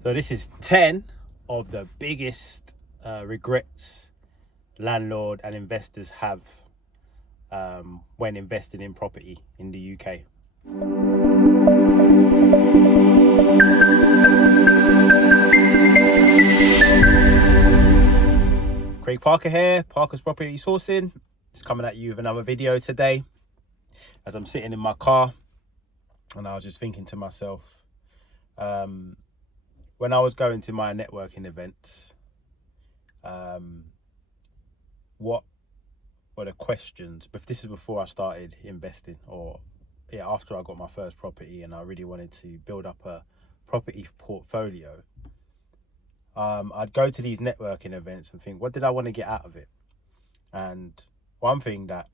So this is 10 of the biggest regrets landlord and investors have when investing in property in the UK. Craig Parker here, Parker's Property Sourcing. Just coming at you with another video today as I'm sitting in my car, and I was just thinking to myself, when I was going to my networking events, what were the questions? But this is before I started investing, or after I got my first property and I really wanted to build up a property portfolio. I'd go to these networking events and think, what did I want to get out of it? And one thing that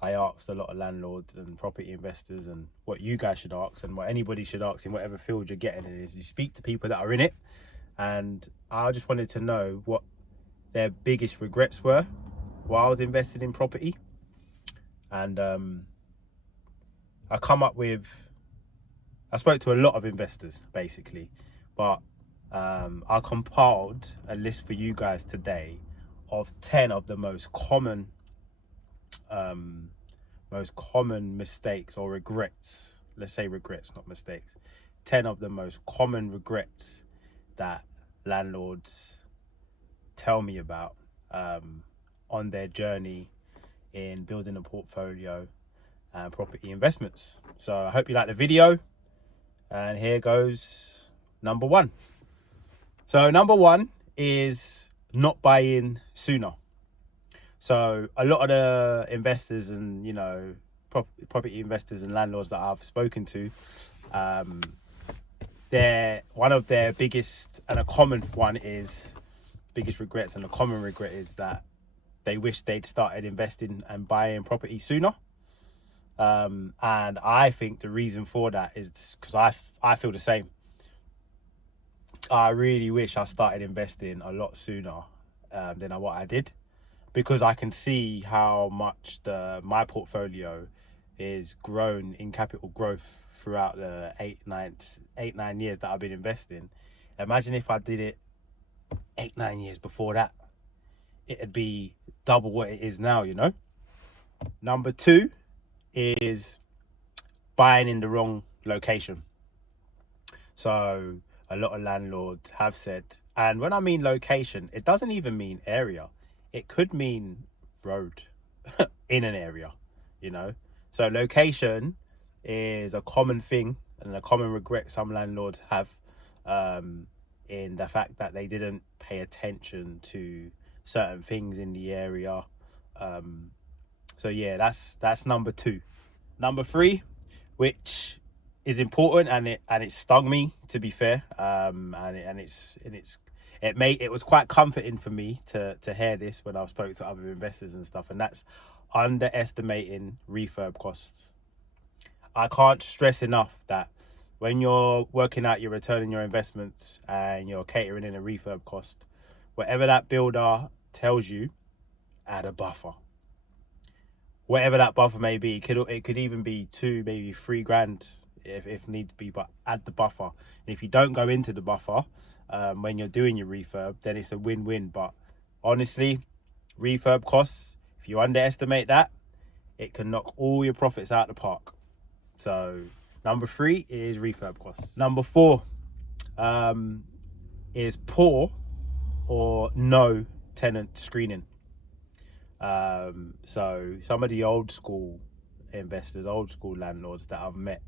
I asked a lot of landlords and property investors, and what you guys should ask, and what anybody should ask in whatever field you're getting in, is you speak to people that are in it. And I just wanted to know what their biggest regrets were while I was invested in property. And I spoke to a lot of investors basically, but I compiled a list for you guys today of 10 of the most common mistakes or regrets. Let's say regrets, not mistakes. 10 of the most common regrets that landlords tell me about on their journey in building a portfolio and property investments. So I hope you like the video, and here goes number one. So number one is not buying sooner. So a lot of the investors and, property investors and landlords that I've spoken to, one of their biggest and a common one is biggest regrets, and a common regret is that they wish they'd started investing and buying property sooner. And I think the reason for that is because I feel the same. I really wish I started investing a lot sooner than what I did, because I can see how much my portfolio is grown in capital growth throughout the 8-9 years that I've been investing. Imagine if I did it 8-9 years before that, it'd be double what it is now. Number two is buying in the wrong location. So a lot of landlords have said, and when I mean location, it doesn't even mean area. It could mean road in an area, So location is a common thing and a common regret some landlords have, in the fact that they didn't pay attention to certain things in the area. So yeah, that's number two. Number three, which is important, and it stung me, to be fair. It was quite comforting for me to hear this when I spoke to other investors and stuff, and that's underestimating refurb costs. I can't stress enough that when you're working out your return on your investments and you're catering in a refurb cost, whatever that builder tells you, add a buffer. Whatever that buffer may be, it could even be 2, maybe 3 grand if need to be, but add the buffer. And if you don't go into the buffer when you're doing your refurb, then it's a win-win. But honestly, refurb costs, if you underestimate that, it can knock all your profits out of the park. So number 3 is refurb costs. Number 4 is poor or no tenant screening. So some of the old school investors, old school landlords that I've met,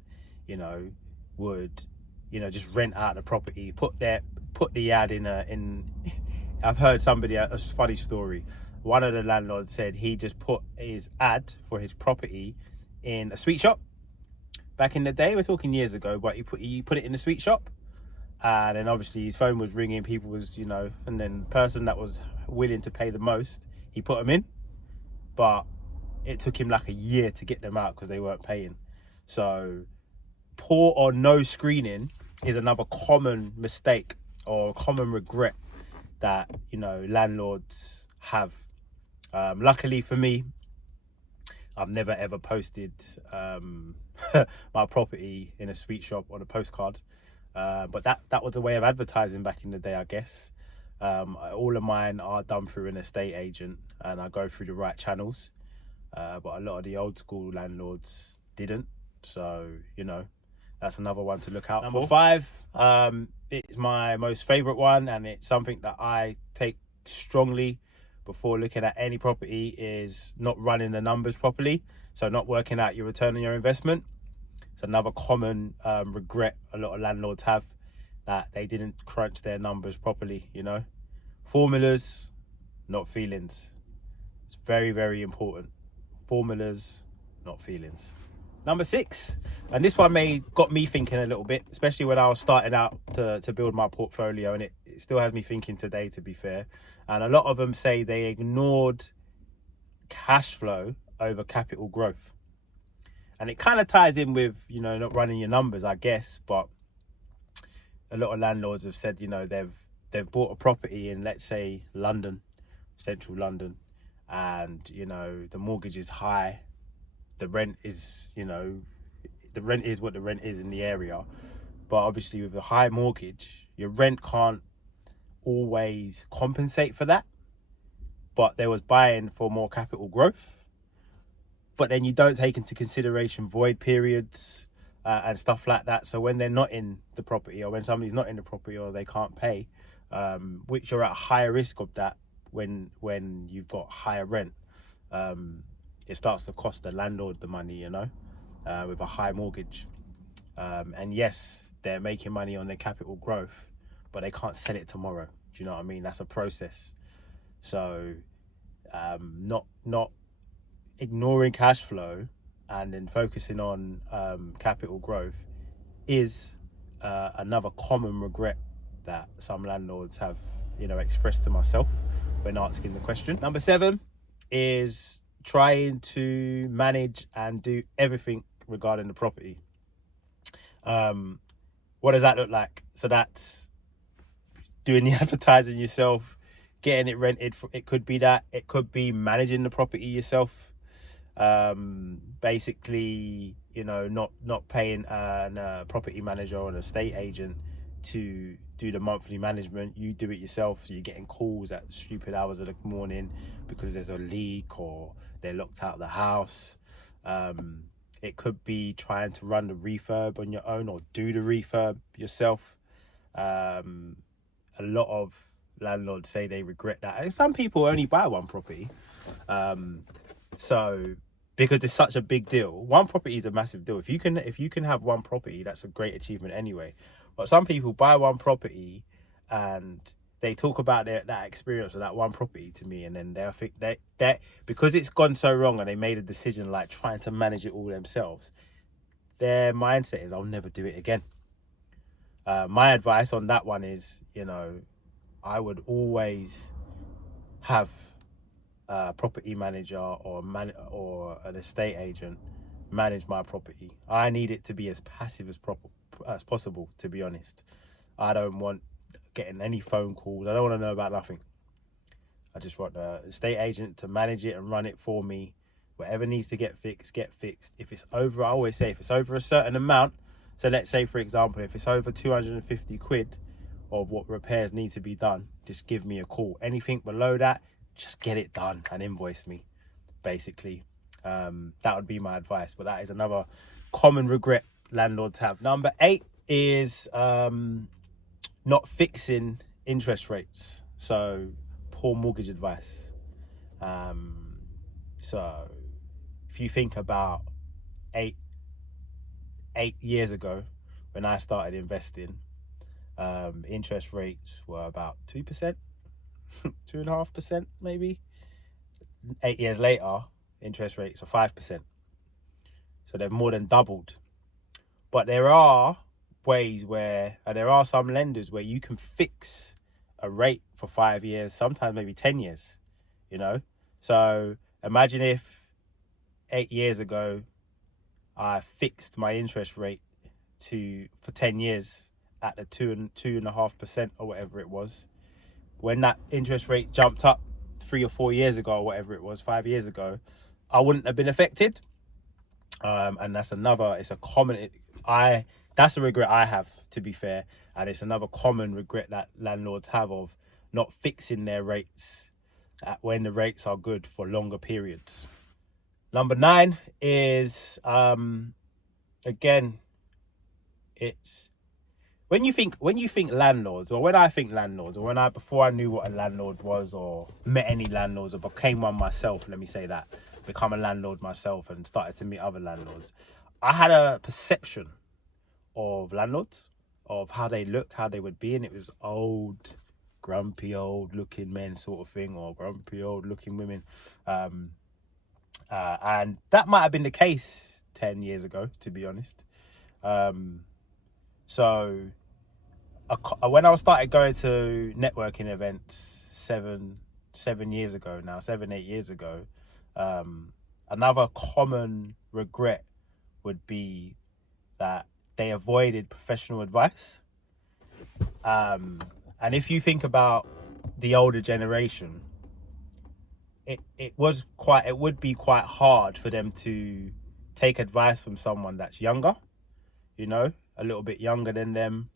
would, just rent out the property, put the ad in. I've heard a funny story. One of the landlords said he just put his ad for his property in a sweet shop. Back in the day, we're talking years ago, but he put it in a sweet shop. And then obviously his phone was ringing, people was, and then the person that was willing to pay the most, he put them in. But it took him like a year to get them out because they weren't paying. So poor or no screening is another common mistake or common regret that, landlords have. Luckily for me, I've never ever posted my property in a sweet shop on a postcard. But that was a way of advertising back in the day, I guess. All of mine are done through an estate agent, and I go through the right channels. But a lot of the old school landlords didn't. So, that's another one to look out for. Number 5, it's my most favourite one, and it's something that I take strongly before looking at any property, is not running the numbers properly. So not working out your return on your investment. It's another common regret a lot of landlords have, that they didn't crunch their numbers properly. Formulas, not feelings. It's very, very important. Formulas, not feelings. Number 6, and this one got me thinking a little bit, especially when I was starting out to build my portfolio, and it still has me thinking today, to be fair. And a lot of them say they ignored cash flow over capital growth. And it kind of ties in with, not running your numbers, I guess. But a lot of landlords have said, they've bought a property in, let's say, London, central London, and, the mortgage is high. The rent is, the rent is what the rent is in the area. But obviously with a high mortgage, your rent can't always compensate for that. But there was buying for more capital growth. But then you don't take into consideration void periods and stuff like that. So when they're not in the property, or when somebody's not in the property, or they can't pay, which you're at higher risk of that when you've got higher rent, it starts to cost the landlord the money, with a high mortgage. And yes, they're making money on their capital growth, but they can't sell it tomorrow. Do you know what I mean? That's a process. So not ignoring cash flow and then focusing on capital growth is another common regret that some landlords have, expressed to myself when asking the question. Number 7 is trying to manage and do everything regarding the property. What does that look like? So that's doing the advertising yourself, getting it rented. It could be that. It could be managing the property yourself. Basically, not paying a property manager or an estate agent to do the monthly management. You do it yourself. So you're getting calls at stupid hours of the morning because there's a leak or they're locked out of the house. It could be trying to run the refurb on your own or do the refurb yourself. A lot of landlords say they regret that. And some people only buy one property. So because it's such a big deal, one property is a massive deal. If you can have one property, that's a great achievement anyway. But some people buy one property and they talk about that experience of that one property to me, and then they think that because it's gone so wrong and they made a decision like trying to manage it all themselves, their mindset is, I'll never do it again. My advice on that one is, I would always have a property manager or an estate agent manage my property. I need it to be as passive as possible, to be honest. I don't want getting any phone calls. I don't want to know about nothing. I just want the estate agent to manage it and run it for me. Whatever needs to get fixed. If it's over, I always say, if it's over a certain amount, so let's say, for example, if it's over 250 quid of what repairs need to be done, just give me a call. Anything below that, just get it done and invoice me, basically. That would be my advice. But that is another common regret landlords have. Number 8 is not fixing interest rates. So poor mortgage advice. So if you think about 8 years ago when I started investing, interest rates were about 2%, 2.5% maybe. 8 years later, interest rates are 5%. So they've more than doubled. But there are ways where, and there are some lenders where you can fix a rate for 5 years, sometimes maybe 10 years, So imagine if 8 years ago, I fixed my interest rate for 10 years at the 2.5% or whatever it was. When that interest rate jumped up 3 or 4 years ago, or whatever it was, 5 years ago, I wouldn't have been affected. And that's it's a common, I That's a regret I have, to be fair. And it's another common regret that landlords have of not fixing their rates when the rates are good for longer periods. Number 9 is, again, it's when you think landlords, or when I think landlords, or before I knew what a landlord was or met any landlords or became one myself, let me say that, become a landlord myself and started to meet other landlords, I had a perception of landlords, of how they look, how they would be, and it was old, grumpy old looking men sort of thing, or grumpy old looking women. And that might have been the case 10 years ago, to be honest. So when I started going to networking events 7 years ago now, 8 years ago, another common regret would be that they avoided professional advice. And if you think about the older generation, it would be quite hard for them to take advice from someone that's younger, a little bit younger than them,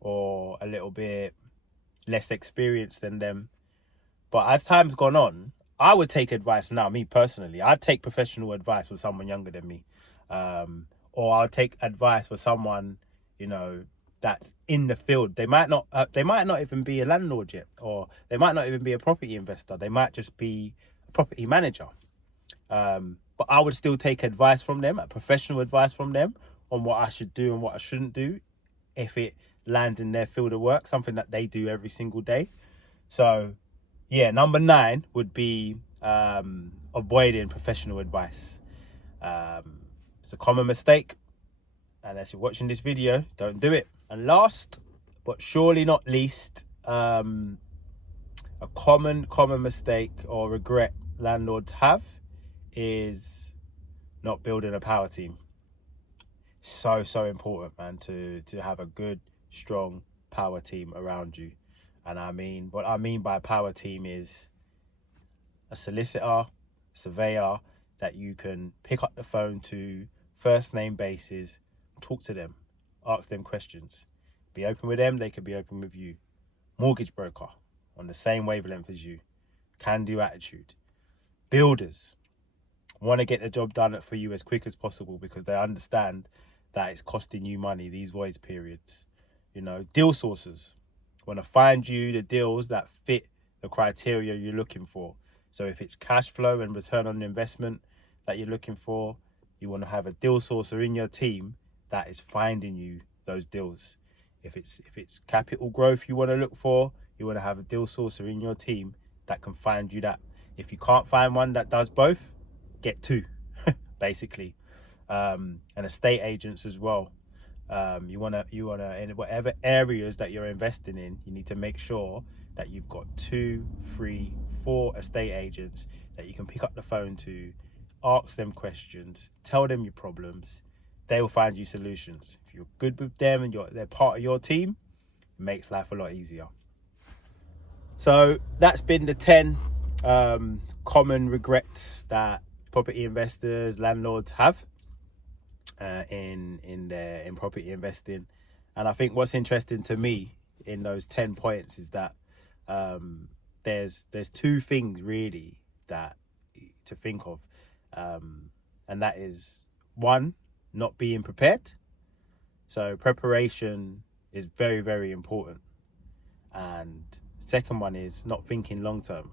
or a little bit less experienced than them. But as time's gone on, I would take advice now, me personally. I'd take professional advice from someone younger than me. Or I'll take advice for someone, that's in the field. They might not even be a landlord yet, or they might not even be a property investor. They might just be a property manager. But I would still take advice from them, professional advice from them, on what I should do and what I shouldn't do if it lands in their field of work, something that they do every single day. So, yeah, number 9 would be avoiding professional advice. It's a common mistake, and as you're watching this video, don't do it. And last but surely not least, a common mistake or regret landlords have is not building a power team. So important, man, to have a good, strong power team around you. And what I mean by power team is a solicitor, surveyor that you can pick up the phone to, first name basis, talk to them, ask them questions, be open with them, they could be open with you. Mortgage broker, on the same wavelength as you, can-do attitude. Builders want to get the job done for you as quick as possible because they understand that it's costing you money, these voids periods. Deal sources want to find you the deals that fit the criteria you're looking for. So if it's cash flow and return on investment that you're looking for, you want to have a deal sourcer in your team that is finding you those deals. If it's capital growth you want to look for, you want to have a deal sourcer in your team that can find you that. If you can't find one that does both, get 2, basically. And estate agents as well. You wanna in whatever areas that you're investing in, you need to make sure that you've got 2, 3, 4 estate agents that you can pick up the phone to, ask them questions, tell them your problems. They will find you solutions. If you're good with them and they're part of your team, it makes life a lot easier. So that's been the 10 common regrets that property investors, landlords have in property investing. And I think what's interesting to me in those 10 points is that there's 2 things really that to think of, and that is, 1, not being prepared. So preparation is very, very important. And second one is not thinking long term.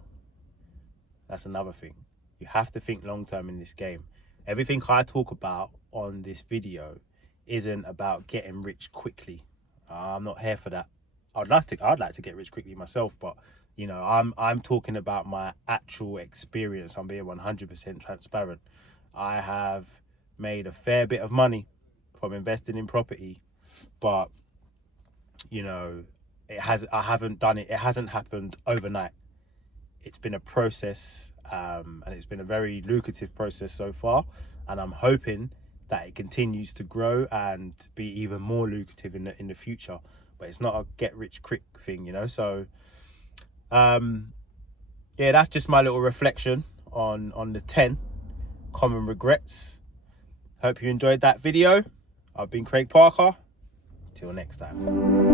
That's another thing. You have to think long term in this game. Everything I talk about on this video isn't about getting rich quickly. I'm not here for that. I'd like to get rich quickly myself, but I'm talking about my actual experience. I'm being 100% transparent. I have made a fair bit of money from investing in property, but it hasn't happened overnight. It's been a process, and it's been a very lucrative process so far, and I'm hoping that it continues to grow and be even more lucrative in the future. But it's not a get rich quick thing, So that's just my little reflection on the 10 common regrets. Hope you enjoyed that video. I've been Craig Parker. Till next time.